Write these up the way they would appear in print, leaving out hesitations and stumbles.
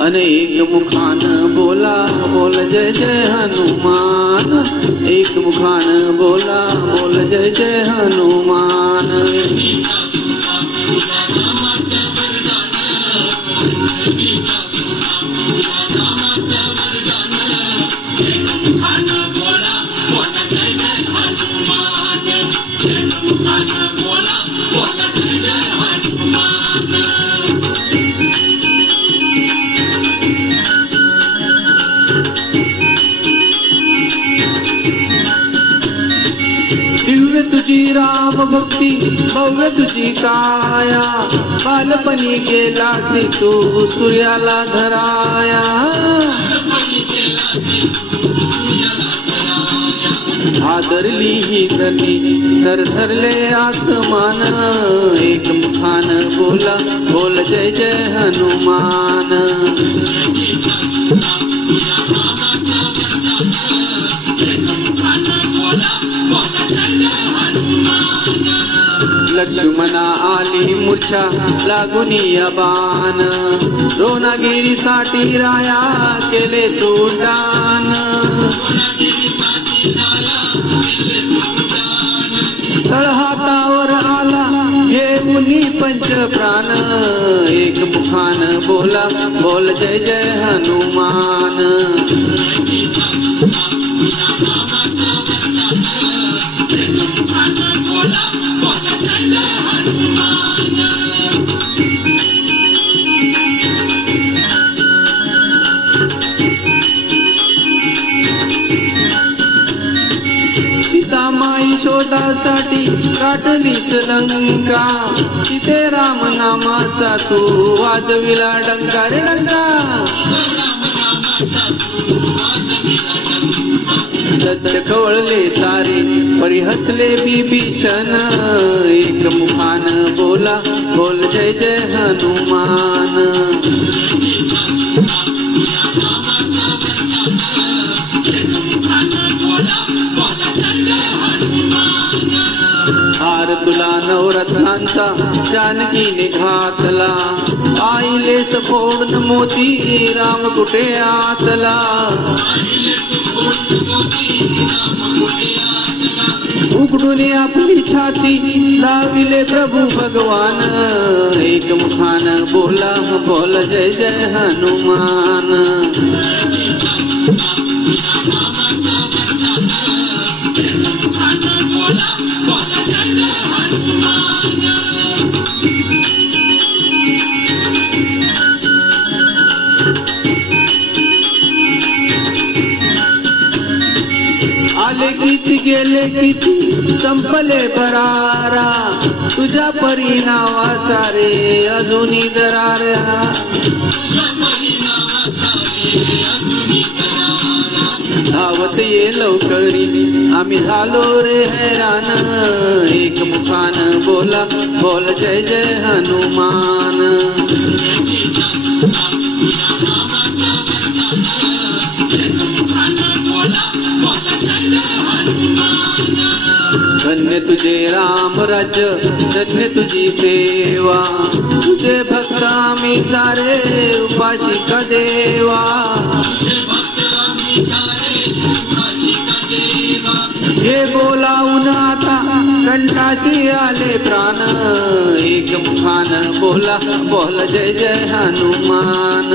अनेक मुखान बोला बोल जय जय हनुमान, एक मुखान बोला बोल जय जय हनुमान। दिव्य तुझी राम भक्ती भव्य तुझी काया, बालपणी गेलासी तू सूर्याला धराया। आदरली ही धरणी तर धरले आसमान, एक मुखान बोला बोल जय जय हनुमान। लक्ष्मणा आली मूर्छा लागुनी बाण, रोनागिरीसाठी राया केले तू दान। तळहातावर आला घेऊनी पंच प्राण, एक मुखान बोला बोल जय जय हनुमान। सीतामाई शोधासाठी काटलीस लंका, तिथे राम नामाचा तू वाजविला डंका रे डंका। दत्त कवळले सारे परिहसले विभीषण, एक मुखान बोला बोल जय जय हनुमान। हार तुला नवरत्नांचा जानकीने घातला, आईले सफोडून मोती राम कुठे आतला। उघडून आपली छाती लाविले प्रभू भगवान, एक मुखान बोला बोल जय जय हनुमान। आले किती गेले किती संपले बरारा, तुझ्या परी नावाचा रे अजूनी दरारा। धावत ये लवकरी आम्ही झालो रे हैरान, एक मुखान बोला बोल जय जय हनुमान। धन्य तुझे राम राज्य धन्य तुझी सेवा, तुझे भक्त आम्ही सारे उपाशिक देवा। हे बोलावून आता कंठाशी आले प्राण, एक मुखान बोला बोल जय जय हनुमान।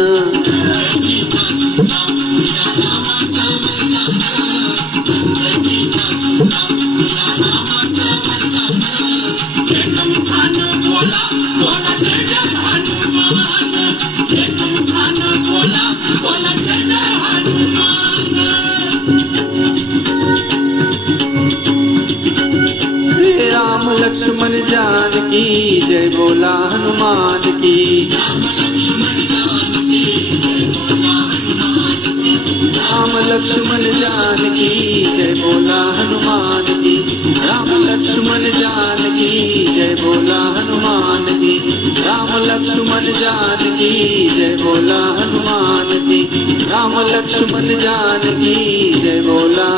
राम लक्ष्मण जानकी जय बोला हनुमान की। राम लक्ष्मण जानकी जय बोला हनुमान की। राम लक्ष्मण जानकी जय बोला हनुमान की। राम लक्ष्मण जानकी जय बोला हनुमान की। राम लक्ष्मण जानकी जय बोला